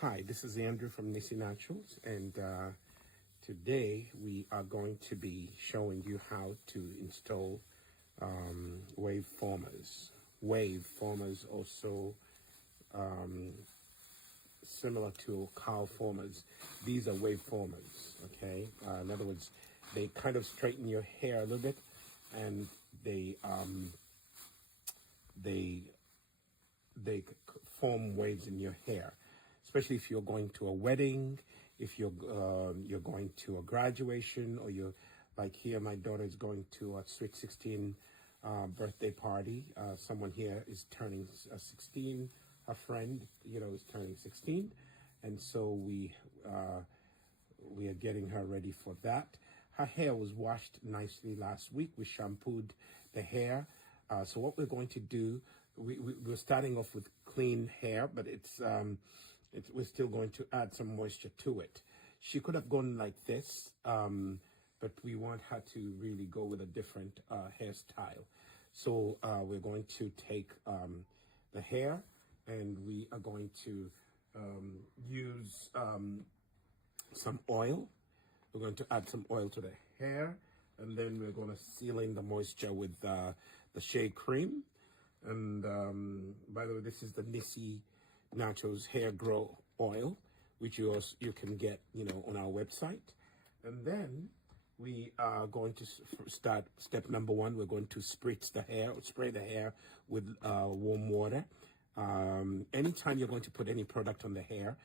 Hi, this is Andrew from Nissi Naturals, and today we are going to be showing you how to install wave formers. Wave formers also similar to cow formers. These are wave formers, okay? In other words, they kind of straighten your hair a little bit, and they form waves in your hair, especially if you're going to a wedding, if you're going to a graduation, or you're like here. My daughter is going to a Sweet 16 birthday party. Someone here is turning 16. A friend, is turning 16, and so we are getting her ready for that. Her hair was washed nicely last week. We shampooed the hair. So what we're going to do, we're starting off with clean hair, but we're still going to add some moisture to it. She could have gone like this, but we want her to really go with a different hairstyle. So we're going to take the hair, and we are going to use some oil. We're going to add some oil to the hair, and then we're going to seal in the moisture with the Shea cream. And by the way, this is the Nissi Naturals Hair Grow Oil, which you can get, on our website. And then we are going to start step number one. We're going to spray the hair with warm water. Anytime you're going to put any product on the hair,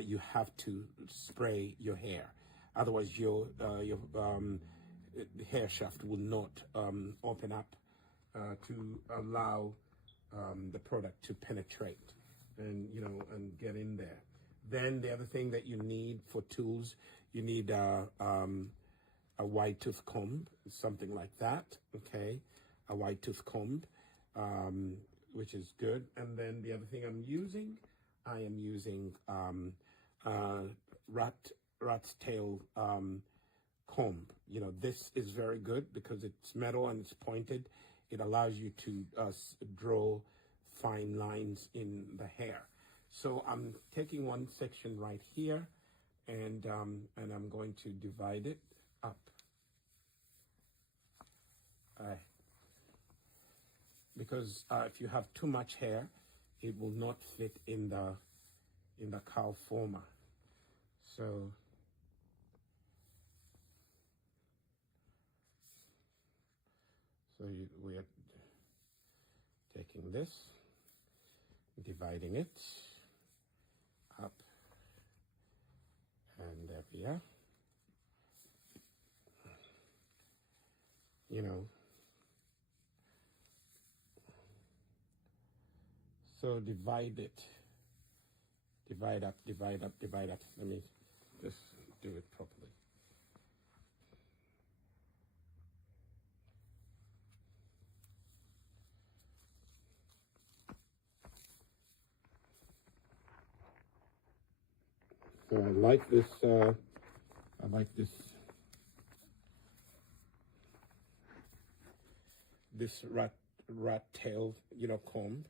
you have to spray your hair. Otherwise, your hair shaft will not open up to allow the product to penetrate and get in there. Then the other thing that you need for tools, you need a wide tooth comb, something like that. Okay, a wide tooth comb. Which is good. And then the other thing I am using rat's tail comb. This is very good because it's metal and it's pointed. It allows you to draw fine lines in the hair. So I'm taking one section right here, and I'm going to divide it up. Because if you have too much hair, it will not fit in the cow former. So we are taking this, dividing it up, and there we are. So divide it. Divide up, divide up, divide up. Let me just do it properly. So I like this rat tail, comb.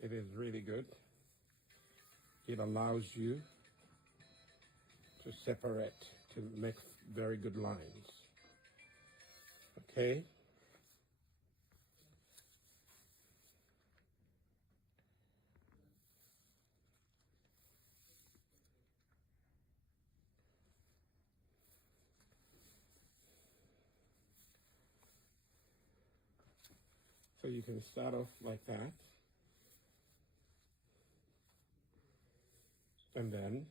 It is really good. It allows you to separate, to make very good lines. Okay? So you can start off like that. And then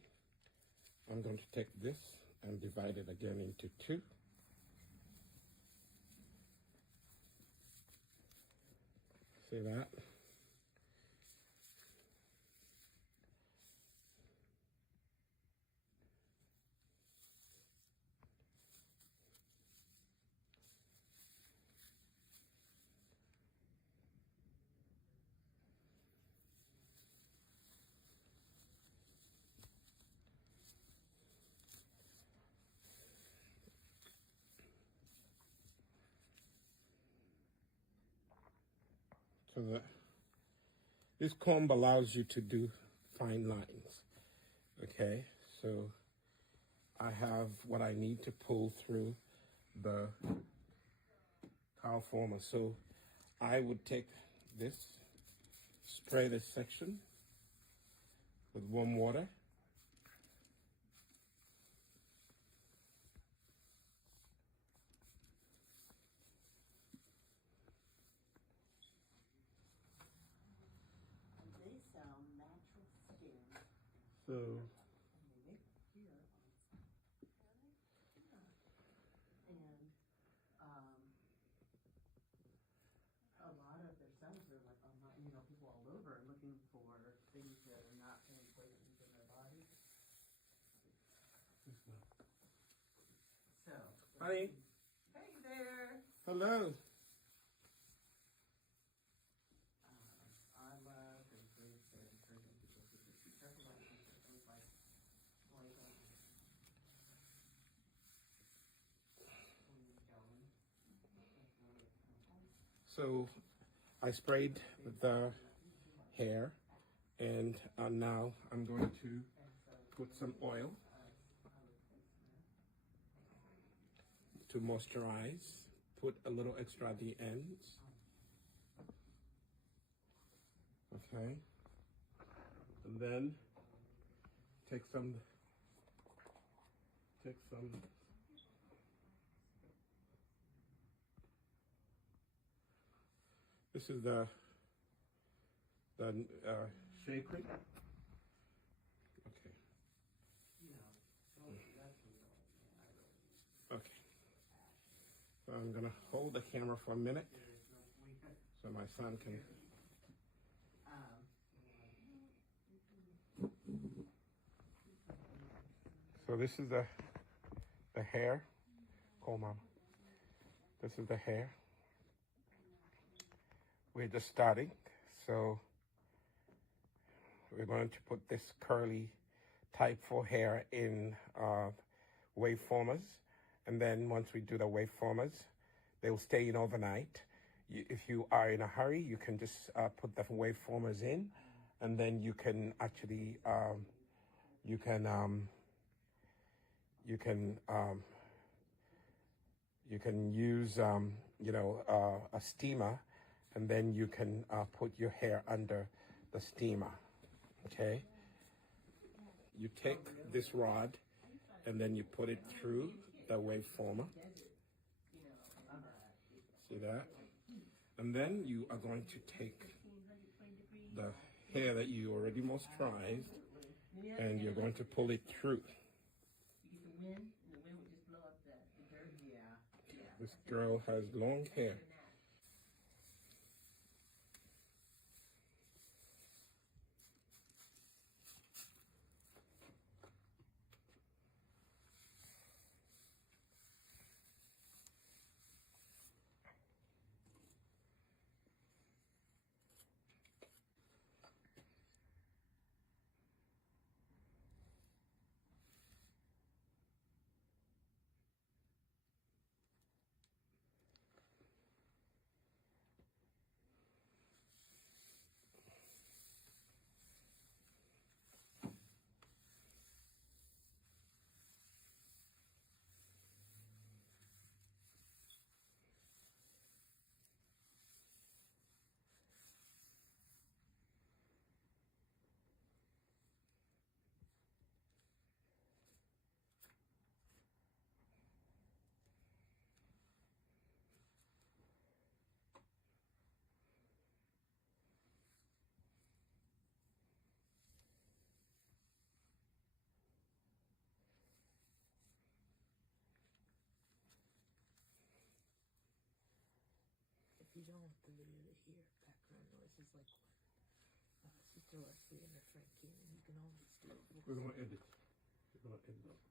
I'm going to take this and divide it again into two. See that? So this comb allows you to do fine lines. Okay, so I have what I need to pull through the cowl former. So I would take this, spray this section with warm water. They sell natural skin. So And a lot of their sellers are like online, people all over looking for things that are not going to poison in their body. So, honey, hey there. hello. I love and encouraging people to just be careful about things like poison. So I sprayed the hair, and now I'm going to put some oil to moisturize. Put a little extra at the ends. Okay. And then take some. This is the Shea cream. Okay. Okay. So I'm gonna hold the camera for a minute so my son can. So this is the hair. Oh, mom. This is the hair. We're just starting, so we're going to put this curly type for hair in wave formers, and then once we do the wave formers, they will stay in overnight. If you are in a hurry, you can just put the wave formers in, and then you can actually you can use a steamer, and then you can put your hair under the steamer. Okay, you take this rod and then you put it through the wave former. See that? And then you are going to take the hair that you already moisturized and you're going to pull it through. This girl has long hair. If you don't hear background noises like what Sister Leslie and her friend came in, you can always do it. We're going to edit. We're going to edit.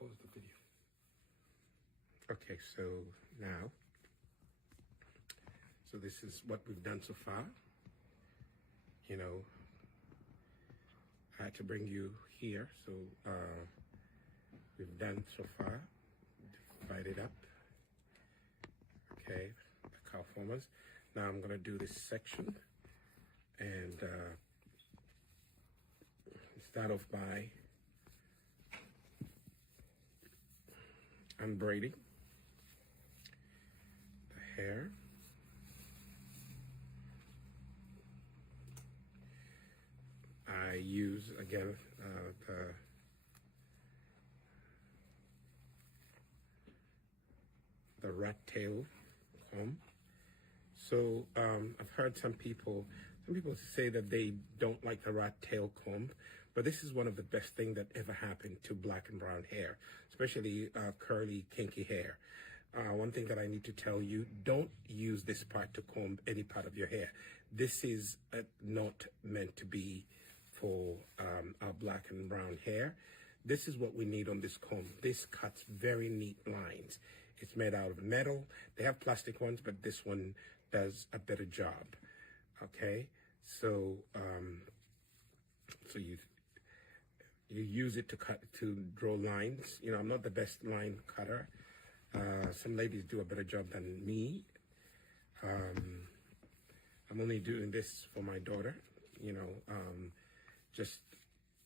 pause the video. Okay, so now, so this is what we've done so far. You know, I had to bring you here, so we've done so far. Divide it up. Okay, the cow formers. Now I'm gonna do this section and start off by unbraiding the hair. I use again the rat tail comb. So I've heard some people say that they don't like the rat tail comb, but this is one of the best things that ever happened to black and brown hair, especially curly, kinky hair. One thing that I need to tell you, don't use this part to comb any part of your hair. This is not meant to be for our black and brown hair. This is what we need on this comb. This cuts very neat lines. It's made out of metal. They have plastic ones, but this one does a better job. Okay, so so you use it to draw lines. You know, I'm not the best line cutter. Some ladies do a better job than me. I'm only doing this for my daughter, you know, just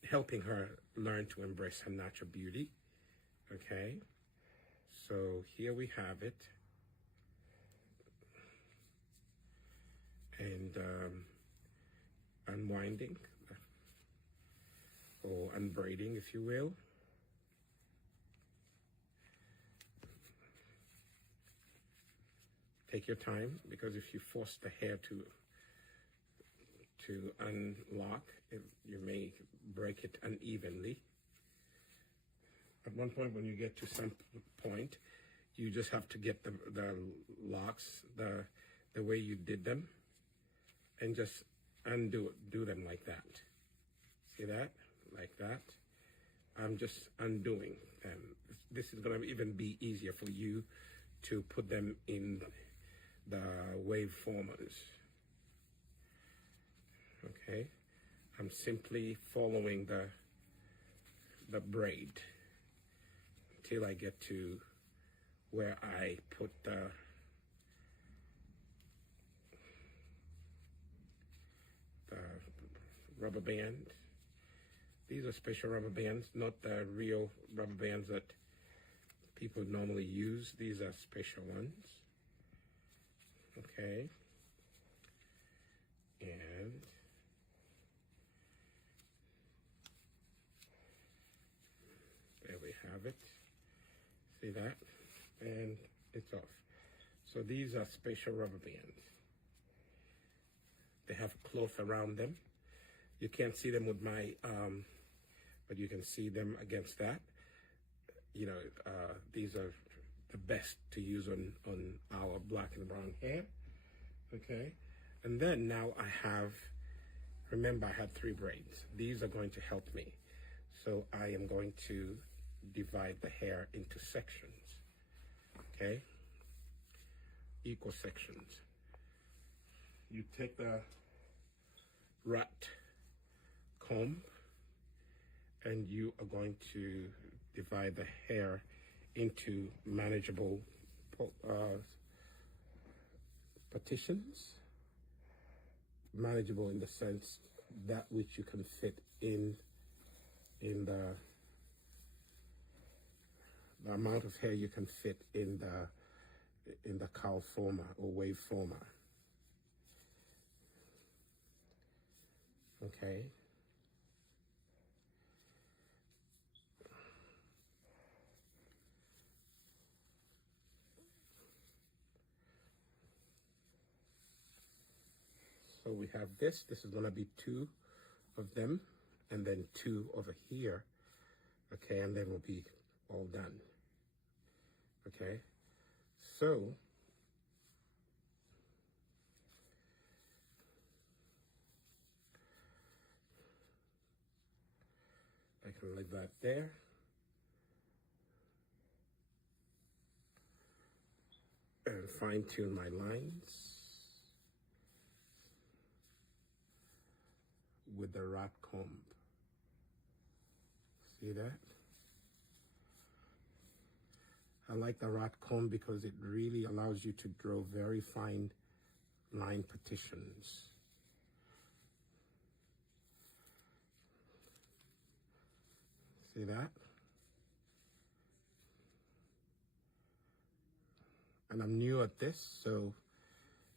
helping her learn to embrace her natural beauty. Okay, so here we have it. And unwinding or unbraiding, if you will. Take your time, because if you force the hair to unlock, you may break it unevenly. At one point, when you get to some point, you just have to get the locks the way you did them, and just do them like that. See that? Like that. I'm just undoing them. This is going to even be easier for you to put them in the wave formers. Okay? I'm simply following the braid until I get to where I put the rubber band. These are special rubber bands, not the real rubber bands that people normally use. These are special ones. Okay. And there we have it. See that? And it's off. So these are special rubber bands. They have a cloth around them. You can't see them with my, but you can see them against that. You know, these are the best to use on our black and brown hair. Okay. And then now I have, remember I had 3 braids. These are going to help me. So I am going to divide the hair into sections. Okay. Equal sections. You take the rat comb and you are going to divide the hair into manageable partitions. Manageable in the sense that which you can fit in the amount of hair you can fit in the cowl former or wave former. Okay. So we have this. This is going to be 2 of them, and then 2 over here. Okay, and then we'll be all done. Okay, so I can leave that there. and fine tune my lines with the rat comb. See that? I like the rat comb because it really allows you to draw very fine line partitions. See that? And I'm new at this, so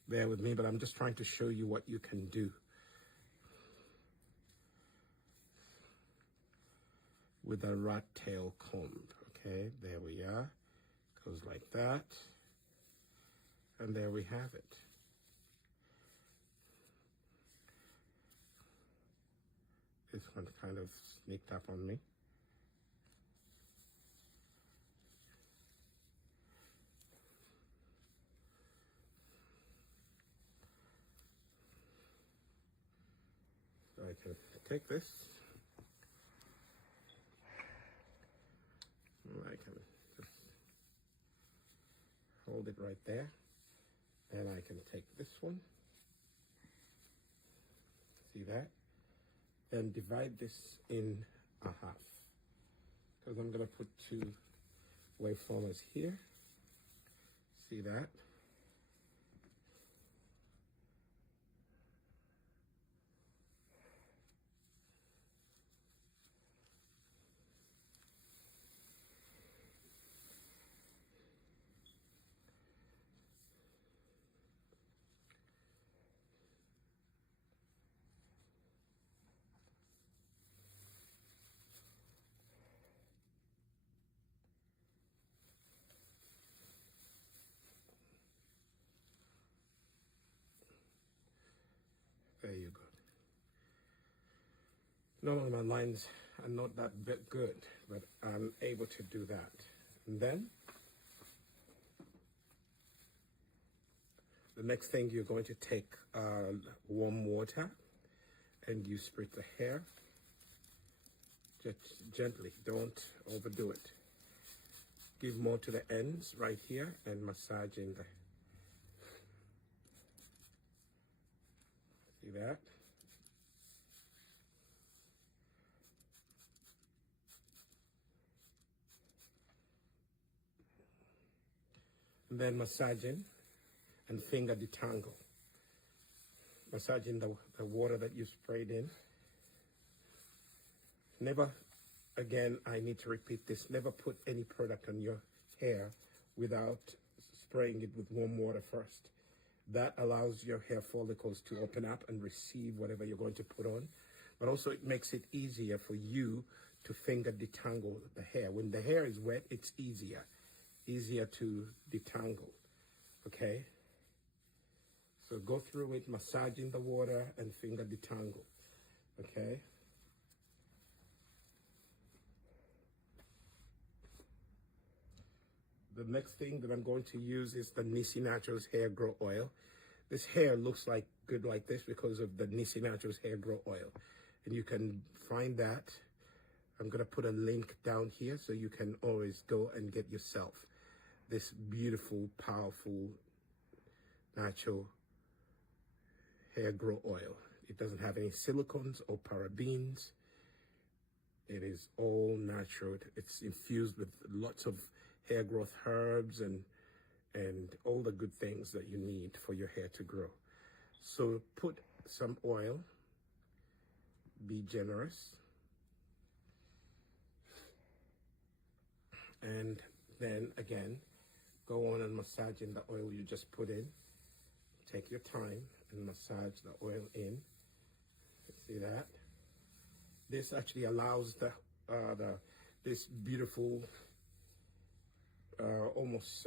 bear with me, but I'm just trying to show you what you can do with a rat tail comb. Okay, there we are. Goes like that. And there we have it. This one kind of sneaked up on me. So I can take this. I can just hold it right there. And I can take this one. See that? And divide this in a half. Because I'm going to put two waveformers here. See that? There you go. Normally my lines are not that bit good, but I'm able to do that. And then the next thing, you're going to take warm water and you spritz the hair just gently. Don't overdo it. Give more to the ends right here and massaging the. See that? And then massaging and finger detangle. Massaging the water that you sprayed in. Never, again, I need to repeat this, never put any product on your hair without spraying it with warm water first. That allows your hair follicles to open up and receive whatever you're going to put on. But also it makes it easier for you to finger detangle the hair. When the hair is wet, it's easier to detangle, okay? So go through it, massaging the water and finger detangle, okay? The next thing that I'm going to use is the Nissi Naturals Hair Grow Oil. This hair looks like good like this because of the Nissi Naturals Hair Grow Oil. And you can find that. I'm going to put a link down here so you can always go and get yourself this beautiful, powerful, natural hair grow oil. It doesn't have any silicones or parabens. It is all natural. It's infused with lots of hair growth herbs and all the good things that you need for your hair to grow. So put some oil, be generous, and then again, go on and massaging the oil you just put in. Take your time and massage the oil in. See that? This actually allows this beautiful, almost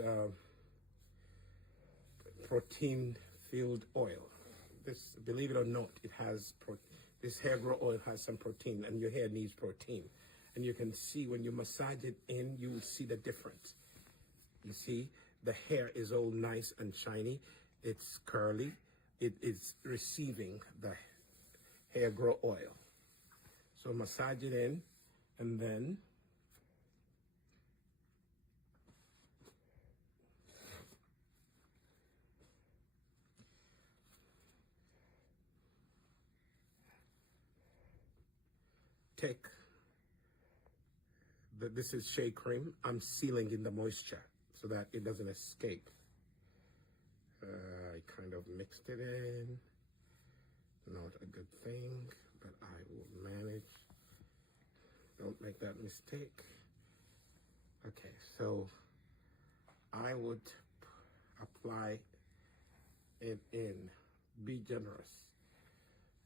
protein-filled oil. This, believe it or not, it has this hair grow oil has some protein, and your hair needs protein. And you can see when you massage it in, you will see the difference. You see, the hair is all nice and shiny. It's curly. It is receiving the hair grow oil. So massage it in, and then take this is shea cream. I'm sealing in the moisture so that it doesn't escape. I kind of mixed it in. Not a good thing, but I will manage. Don't make that mistake. Okay, so I would apply it in. Be generous.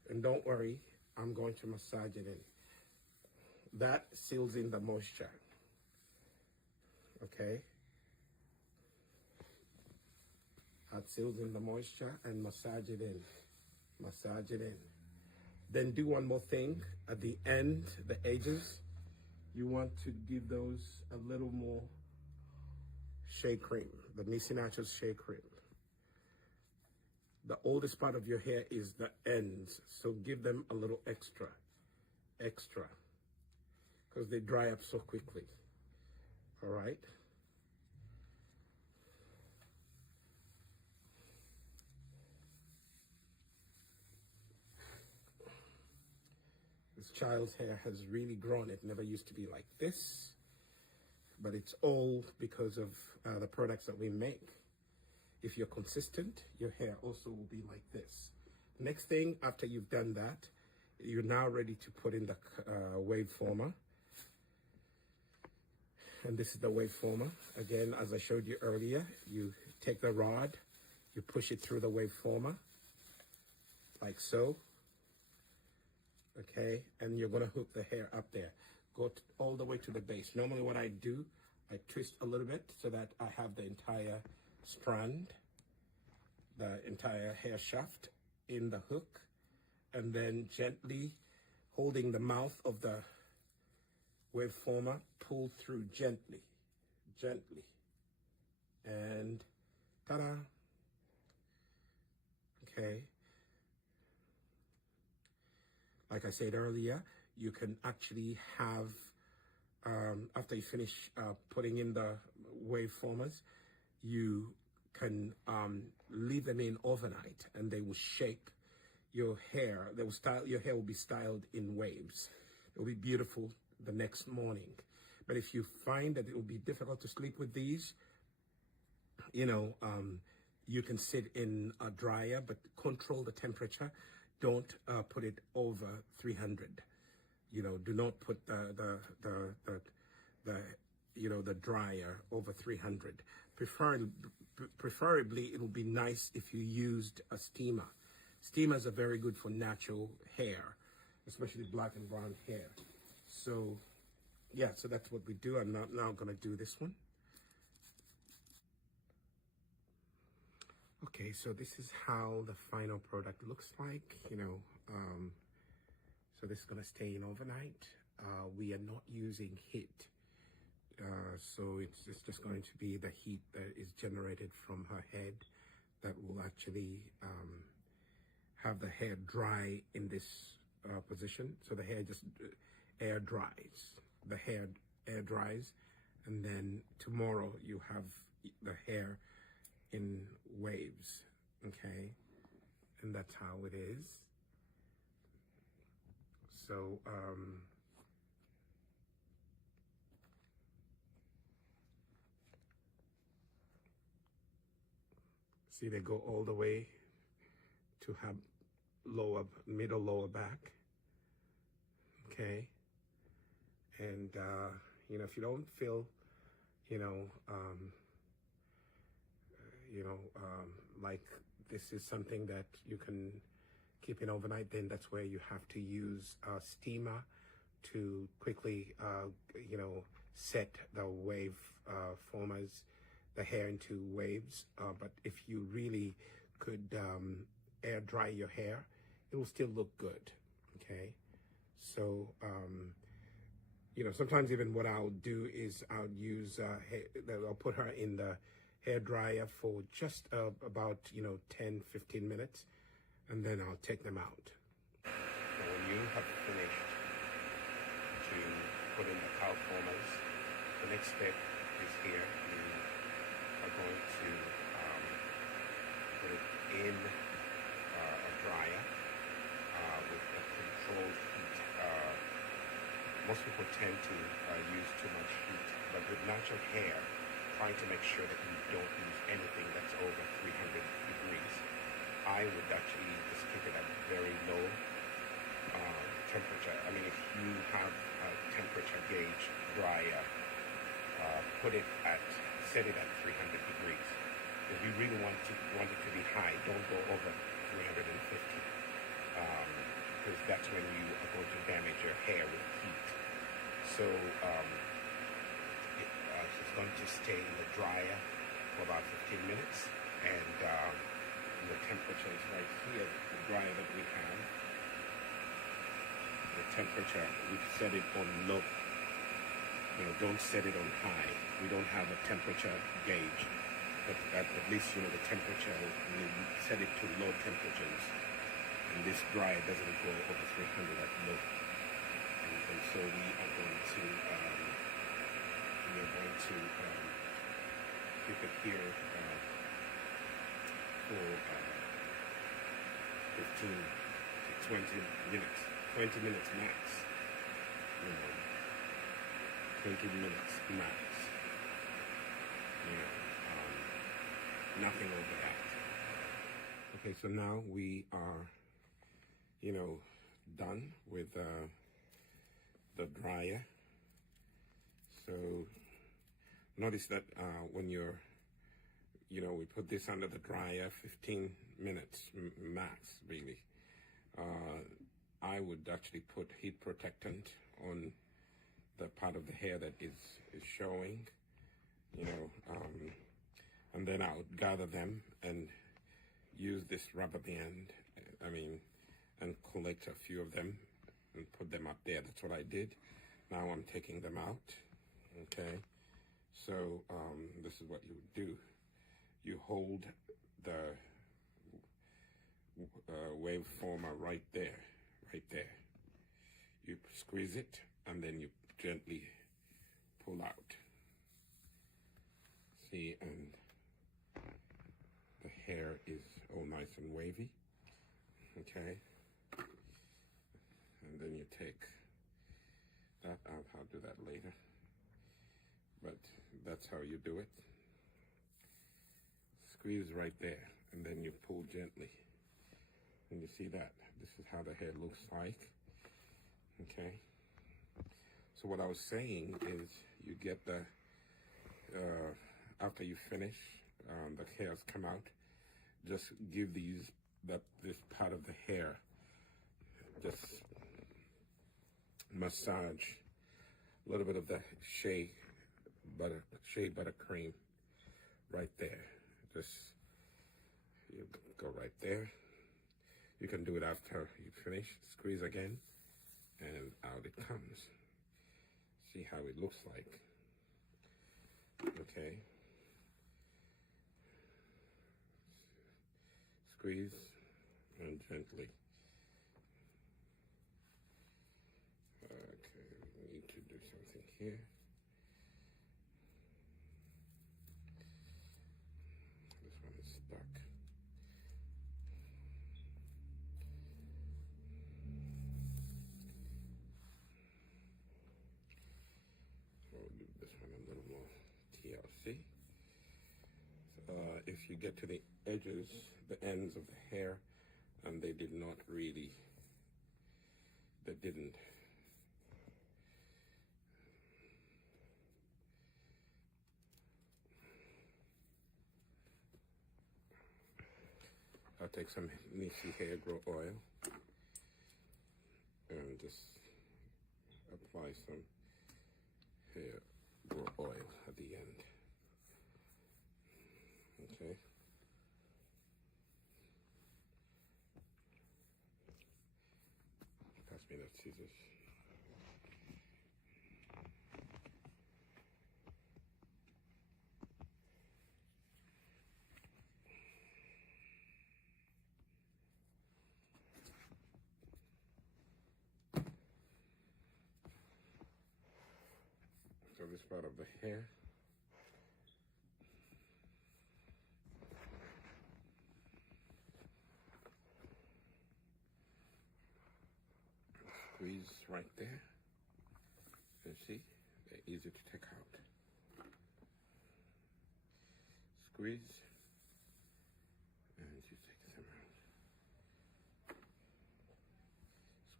And don't worry, I'm going to massage it in. That seals in the moisture. Okay? That seals in the moisture, and massage it in. Massage it in. Then do one more thing. At the end, the edges, you want to give those a little more shea cream, the Nissi Naturals shea cream. The oldest part of your hair is the ends, so give them a little extra, because they dry up so quickly. All right? This child's hair has really grown. It never used to be like this, but it's all because of the products that we make. If you're consistent, your hair also will be like this. Next thing, after you've done that, you're now ready to put in the wave former. And this is the wave former. Again, as I showed you earlier, you take the rod, you push it through the wave former, like so. Okay, and you're gonna hook the hair up there. Go all the way to the base. Normally what I do, I twist a little bit so that I have the entire strand, the entire hair shaft in the hook, and then gently holding the mouth of the wave former, pull through gently, and ta-da. Okay. Like I said earlier, you can actually have, after you finish putting in the wave formers, you can leave them in overnight, and they will shape your hair. They will style your hair will be styled in waves. It will be beautiful the next morning. But if you find that it will be difficult to sleep with these, you can sit in a dryer, but control the temperature. Don't put it over 300. Do not put the dryer over 300. Preferably, it would be nice if you used a steamer. Steamers are very good for natural hair, especially black and brown hair. So, yeah, so that's what we do. I'm not now going to do this one. Okay, so this is how the final product looks like, so this is going to stay in overnight. We are not using heat, so it's just going to be the heat that is generated from her head that will actually have the hair dry in this position. So the hair just air dries. The hair air dries, and then tomorrow you have the hair in waves, okay? And that's how it is. So, see, they go all the way to have middle lower back, okay? And, if you don't feel, like this is something that you can keep in overnight, then that's where you have to use a steamer to quickly, set the wave formers, the hair into waves. But if you really could air dry your hair, it will still look good, okay? So, sometimes even what I'll do is I'll use, I'll put her in the hair dryer for just about 10-15 minutes, and then I'll take them out. Now when you have finished to put in the cow formers, the next step is here. You are going to put it in a dryer with a controlled heat most people tend to use too much heat, but with natural hair, trying to make sure that you don't use anything that's over 300 degrees. I would actually just keep it at very low temperature. I mean, if you have a temperature gauge dryer, set it at 300 degrees. If you really want it to be high, don't go over 350, because that's when you are going to damage your hair with heat. So it's going to stay in the dryer for about 15 minutes, and the temperature is right here, the dryer that we have. The temperature, we've set it on low. Don't set it on high. We don't have a temperature gauge, but at least the temperature, we set it to low temperatures, and this dryer doesn't go over 300 at low. And so we are going to keep it here for 15 to 20 minutes. 20 minutes max. 20 minutes max. Nothing over that. Okay, so now we are, done with the dryer. So notice that when you're, we put this under the dryer 15 minutes max, really. I would actually put heat protectant on the part of the hair that is showing, and then I would gather them and use this rubber band, and collect a few of them and put them up there. That's what I did. Now I'm taking them out, okay? So this is what you would do. You hold the waveformer right there. You squeeze it, and then you gently pull out. See, and the hair is all nice and wavy, okay? And then you take that out. I'll do that later, but that's how you do it. Squeeze right there, and then you pull gently. And you see that? This is how the hair looks like, okay? So what I was saying is you get the, after you finish, the hairs come out, just give this part of the hair, just massage a little bit of the Shea butter cream right there. Just, you go right there. You can do it after you finish. Squeeze again, and out it comes. See how it looks like. Okay. Squeeze and gently. Okay, we need to do something here. This one is stuck. This one a little more TLC. If you get to the edges, the ends of the hair, and they didn't. I'll take some Nissi hair grow oil and just apply some hair grow oil at the end. Okay. Pass me that scissors. So this part of the hair. Squeeze right there. You see, they're easy to take out. Squeeze, and you take them out.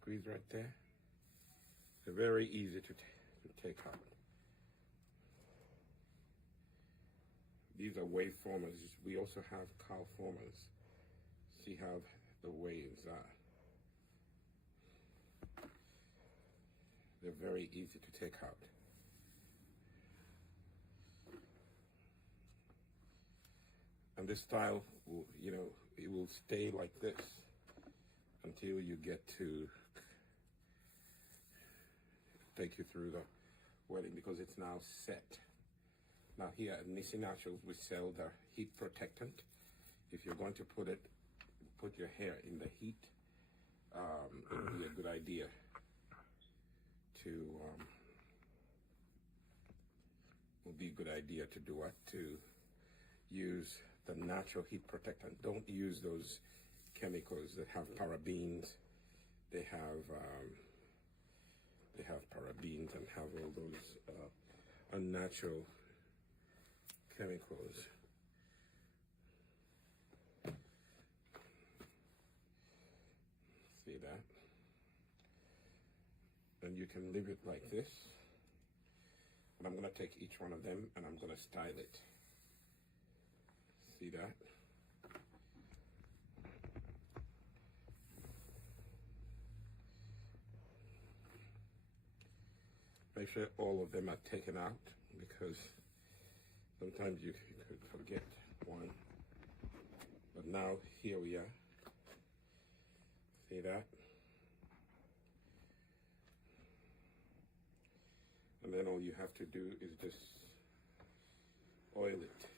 Squeeze right there. They're very easy to take out. These are wave formers. We also have cow formers. See how the waves are. They're very easy to take out. And this style will, it will stay like this until you get to take you through the wedding, because it's now set. Now here at Nissi Naturals, we sell the heat protectant. If you're going to put your hair in the heat, it would be a good idea to do what? To use the natural heat protectant. Don't use those chemicals that have parabens. They have parabens and have all those unnatural chemicals. See that? And you can leave it like this. And I'm going to take each one of them and I'm going to style it. See that? Make sure all of them are taken out, because sometimes you could forget one. But now here we are. See that? And then all you have to do is just oil it.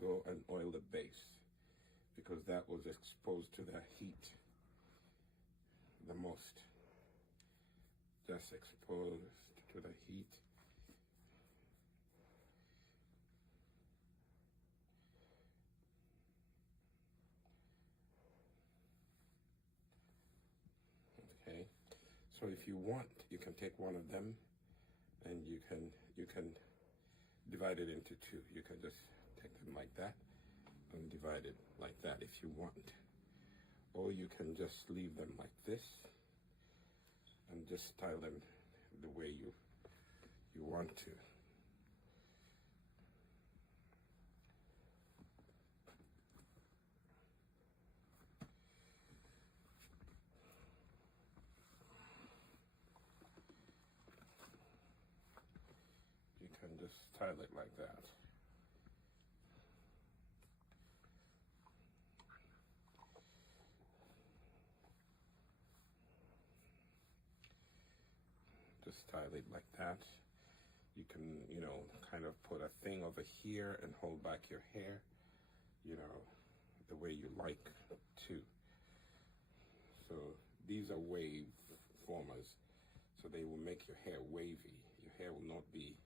Go and oil the base, because that was exposed to the heat the most. Just exposed to the heat. Okay, so if you want, you can take one of them and you can divide it into two. You can just take them like that and divide it like that if you want. Or you can just leave them like this and just style them the way you want to. You can just style it like that. Just style it like that. You can, kind of put a thing over here and hold back your hair, the way you like to. So these are wave formers. So they will make your hair wavy. Your hair will not be,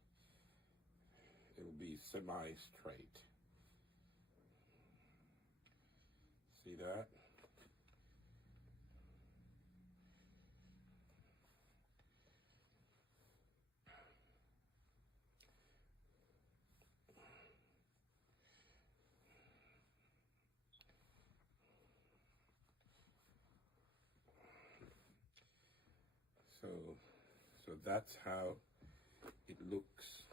it will be semi-straight. See that? So that's how it looks,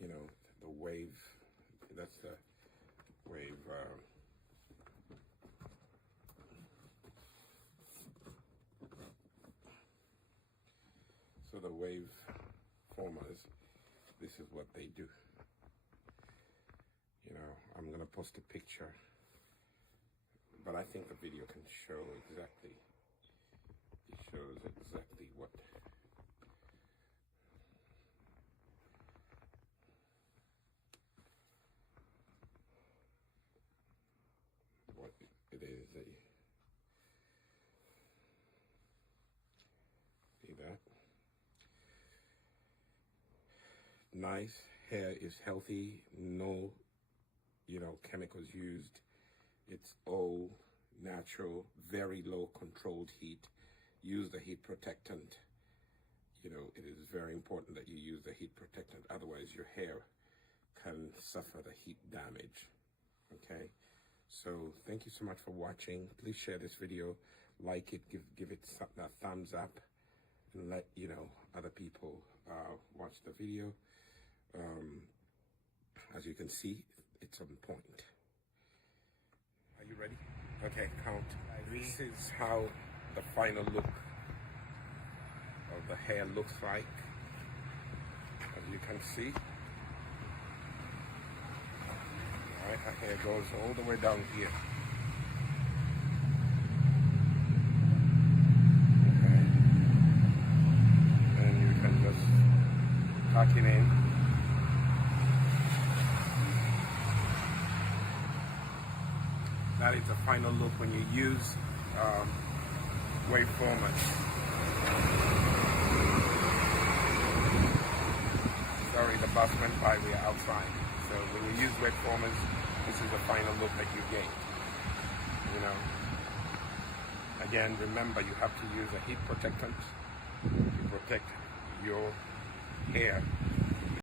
the wave, that's the wave, so the wave formers, this is what they do. I'm going to post a picture, but I think the video can show exactly. It shows exactly what it is. See that? Nice hair is healthy, no, chemicals used. It's all natural, very low controlled heat. Use the heat protectant. you know, it is very important that you use the heat protectant. Otherwise, your hair can suffer the heat damage. Okay, so thank you so much for watching. Please share this video, like it, give it a thumbs up, and let you know other people watch the video. As you can see, it's on point. Are you ready? Okay, count. This is how the final look of the hair looks like. As you can see, all right, our hair goes all the way down here. Okay, and you can just tuck it in. That is the final look when you use wave formers. Sorry, the bus went by, we are outside. So when you use wave formers, this is the final look that you gain. You know. Again, remember you have to use a heat protectant to protect your hair